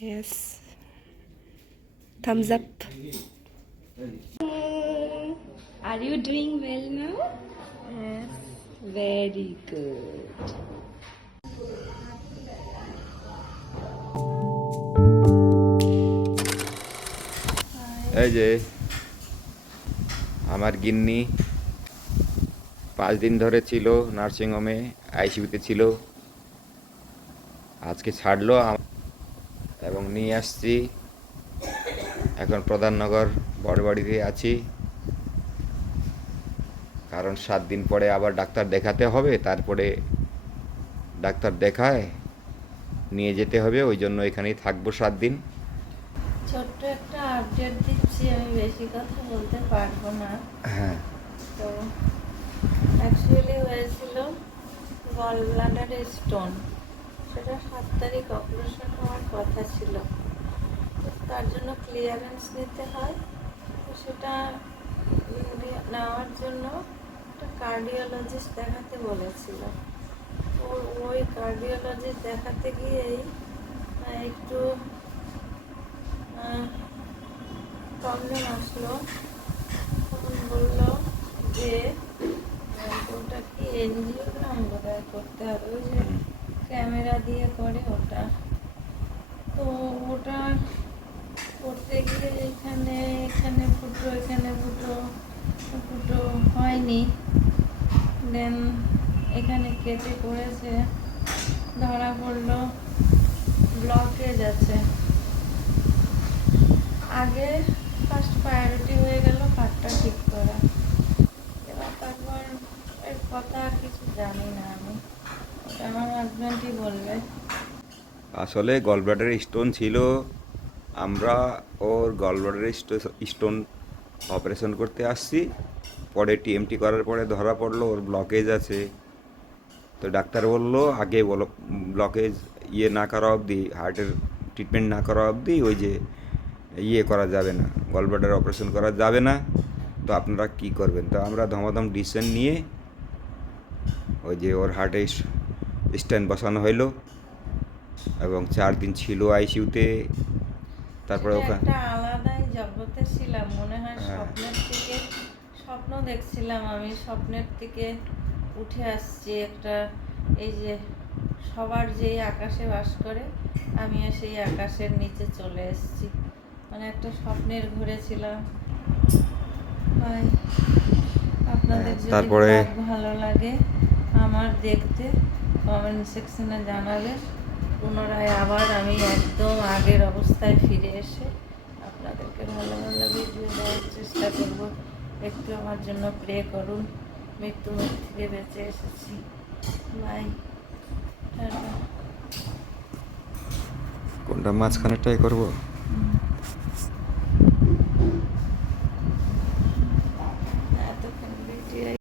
Yes. Thumbs up. Are you doing well now? Yes. Very good. এই যে আমার গিন্নি 5 দিন ধরে ছিল নার্সিংহোমে, আইসিইউতে ছিল। আজকে ছাড়লো এবং নিয়ে আসছি। এখন প্রধাননগর বড়বাড়িতে আছি, কারণ 7 দিন পরে আবার ডাক্তার দেখাতে হবে। তারপরে ডাক্তার দেখায় নিয়ে যেতে হবে, ওই জন্য এখানেই থাকবো 7 দিন। ছোট্ট একটা আপডেট দিচ্ছি, আমি বেশি কথা বলতে পারবো না। হ্যাঁ, তো অ্যাকচুয়ালি হয়েছিল গল ব্লাডারে স্টোন, সেটা 7 তারিখ অপারেশন হওয়ার কথা ছিল। তার জন্য ক্লিয়ারেন্স নিতে হয়, তো সেটা নেওয়ার জন্য একটা কার্ডিওলজিস্ট দেখাতে বলেছিল। তো ওই কার্ডিওলজিস্ট দেখাতে গিয়েই একটু প্রবলেম আসলো। তখন বললো যে ওটা কি এনজিওগ্রাম বোধহয় করতে হবে, ওই যে ক্যামেরা দিয়ে করে ওটা। তো ওটা করতে গিয়ে এখানে ফুটো হয়নি। দেন এখানে কেটে পড়েছে, ধরা পড়লো ব্লকেজ আছে। আগে ফার্স্ট প্রায়োরিটি হয়ে গেল পাটটা ঠিক করা। এবার তারপর এর কথা আর কিছু জানি না আমি, ওটা আমার হাজব্যান্ডই বলবে। আসলে গলব্লাডারে স্টোন ছিল। আমরা ওর গলব্লাডারে স্টোন অপারেশন করতে আসছি। পরে টিএমটি করার পরে ধরা পড়লো ওর ব্লকেজ আছে। তো ডাক্তার বললো আগে ব্লকেজ না করা অবধি, হার্টের ট্রিটমেন্ট না করা অবধি ওই যে করা যাবে না, গলব্লাডার অপারেশন করা যাবে না। তো আপনারা কি করবেন? তো আমরা ধমাধম ডিসিশন নিয়ে ওই যে ওর হার্টে স্ট্যান্ড বসানো হইলো এবং 4 দিন ছিল আইসিইউতে। তারপরে ওখানে একটা আলাদাই জগতে ছিলাম, মনে হয় হ্যাঁ। স্বপ্ন দেখছিলাম। আমি স্বপ্নের থেকে উঠে আসছি একটা, এই যে সবার যেই আকাশে বাস করে, আমিও সেই আকাশের নিচে চলে এসেছি। মানে একটা স্বপ্নের ঘুরে ছিলাম। ভাই, আপনাদের যদি তারপরে ভালো লাগে আমার দেখতে, কমেন্ট সেকশনে জানাবেন। পুনরায় আবার আমি একদম আগের অবস্থায় ফিরে এসে আপনাদেরকে ভালো ভালো ভিডিও দেওয়ার চেষ্টা করব। একটু আমার জন্য প্রে করুন, মৃত্যু মুখ থেকে বেঁচে এসেছি। বাই, টাটা। কোনটা মাঝখানেরটাই করবো?